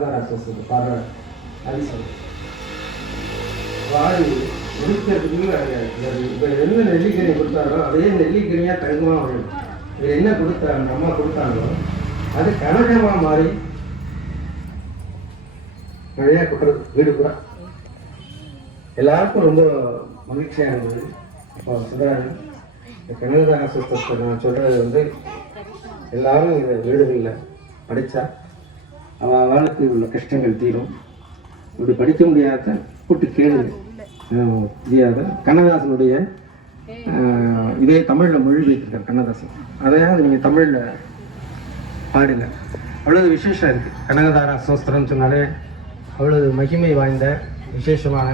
கனகதாரா சோசத்தை பாடுற அதிசயம் வாடி முடிக்கிறதுக்குள்ள இப்போ என்ன நெல்லிக்கனி கொடுத்தாரோ அதே நெல்லிக்கனியாக தங்கமாக வேணும் இவர் என்ன கொடுத்தா அந்த அம்மா கொடுத்தாங்களோ அது கனகமாக மாறி நிறையா கொட்டுறது வீடு பூரா எல்லாருக்கும் ரொம்ப மகிழ்ச்சியாக இருந்தது அப்போ சுந்தராஜன் இந்த கனகதான சுத்தத்தை நான் சொல்கிறது வந்து எல்லாரும் இதை வீடுகளில் படித்தா அவள் அவளுக்கு உள்ள கஷ்டங்கள் தீரும். இப்படி படிக்க முடியாத கூட்டு கேளுங்க தெரியாத கண்ணதாசனுடைய இதே தமிழில் மொழிபெயர்த்திருக்கார் கண்ணதாசன். அதையாவது நீங்கள் தமிழில் பாடுங்க. அவ்வளவு விசேஷம் இருக்குது கனகதாரா சோஸ்திரம்னு சொன்னாலே அவ்வளவு மகிமை வாய்ந்த விசேஷமான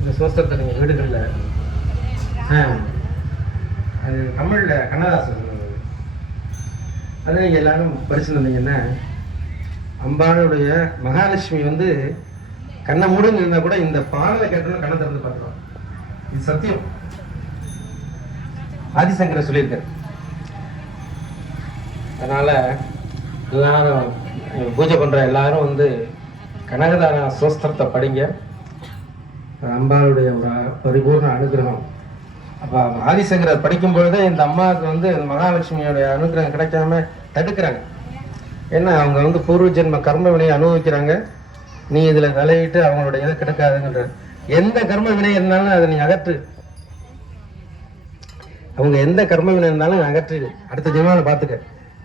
இந்த சோஸ்திரத்தை நீங்கள் வீடுகளில் ஆ அது தமிழில் கண்ணதாசன் அதை நீங்கள் எல்லாரும் படிச்சுருந்தீங்கன்னா அம்பாளுடைய மகாலட்சுமி வந்து கண்ணை மூடுன்னு இருந்தால் கூட இந்த பாடலை கேட்டோன்னு கண்ணை திறந்து பார்க்கலாம் இது சத்தியம். ஆதிசங்கரை சொல்லியிருக்காரு. அதனால எல்லாரும் பூஜை பண்ற எல்லாரும் வந்து கனகதார சோஸ்திரத்தை படிங்க. அம்பாளுடைய ஒரு பரிபூர்ண அனுகிரகம். அப்போ ஆதிசங்கரர் படிக்கும் பொழுதே இந்த அம்மாவுக்கு வந்து மகாலட்சுமியோடைய அனுகிரகம் கிடைக்காம தடுக்கிறாங்க. ஏன்னா அவங்க வந்து பூர்வ ஜென்ம கர்ம வினையை அனுபவிக்கிறாங்க. நீ இதுல தலையிட்டு அவங்களுடைய இதை கிடைக்காதுங்கிற எந்த கர்ம வினை இருந்தாலும் அதை நீ அகற்று. அவங்க எந்த கர்ம வினை இருந்தாலும் அகற்று. அடுத்த ஜென்மாவில் பார்த்துக்க.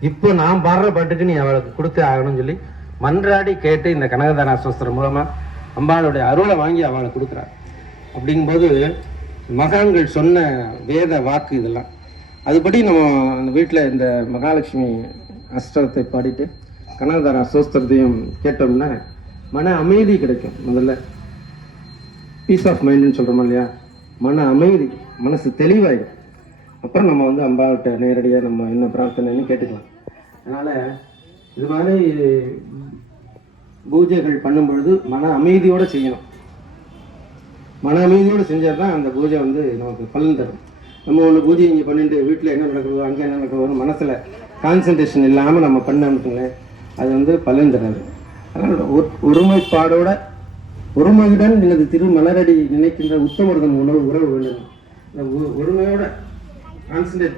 இப்போ நான் பாடுற பாட்டுக்கு நீ அவளுக்கு கொடுத்து ஆகணும்னு சொல்லி மன்றாடி கேட்டு இந்த கனகதான சாஸ்திரம் மூலமா அம்பாளுடைய அருளை வாங்கி அவளுக்கு கொடுக்குறார். அப்படிங்கும்போது மகான்கள் சொன்ன வேத வாக்கு இதெல்லாம். அதுபடி நம்ம அந்த வீட்டில் இந்த மகாலட்சுமி அஷ்டத்தை பாடிட்டு கனகதார சோஸ்திரத்தையும் கேட்டோம்னா மன அமைதி கிடைக்கும். முதல்ல பீஸ் ஆஃப் மைண்டுன்னு சொல்கிறோமா இல்லையா? மன அமைதி மனசு தெளிவாயிடும். அப்புறம் நம்ம வந்து அம்பாவிட்ட நேரடியாக நம்ம என்ன பிரார்த்தனைன்னு கேட்டுக்கலாம். அதனால் இது மாதிரி பூஜைகள் பண்ணும்பொழுது மன அமைதியோடு செய்யணும். மன அமைதியோடு செஞ்சால் தான் அந்த பூஜை வந்து நமக்கு பலன் தரும். நம்ம ஒன்று பூஜை இங்கே பண்ணிட்டு வீட்டில் என்ன நடக்குதோ அங்கே என்ன நடக்குதோ மனசில் கான்சன்ட்ரேஷன் இல்லாமல் நம்ம பண்ணோம்னுங்களேன் அது வந்து பலன் தராது. அதனால் ஒரு ஒருமைப்பாடோட ஒருமையுடன் எனது திரு மலரடி நினைக்கின்ற உத்தமர்தம் உணவு உறவு வேண்டும். இந்த ஒருமையோட கான்சன்ட்ரேட்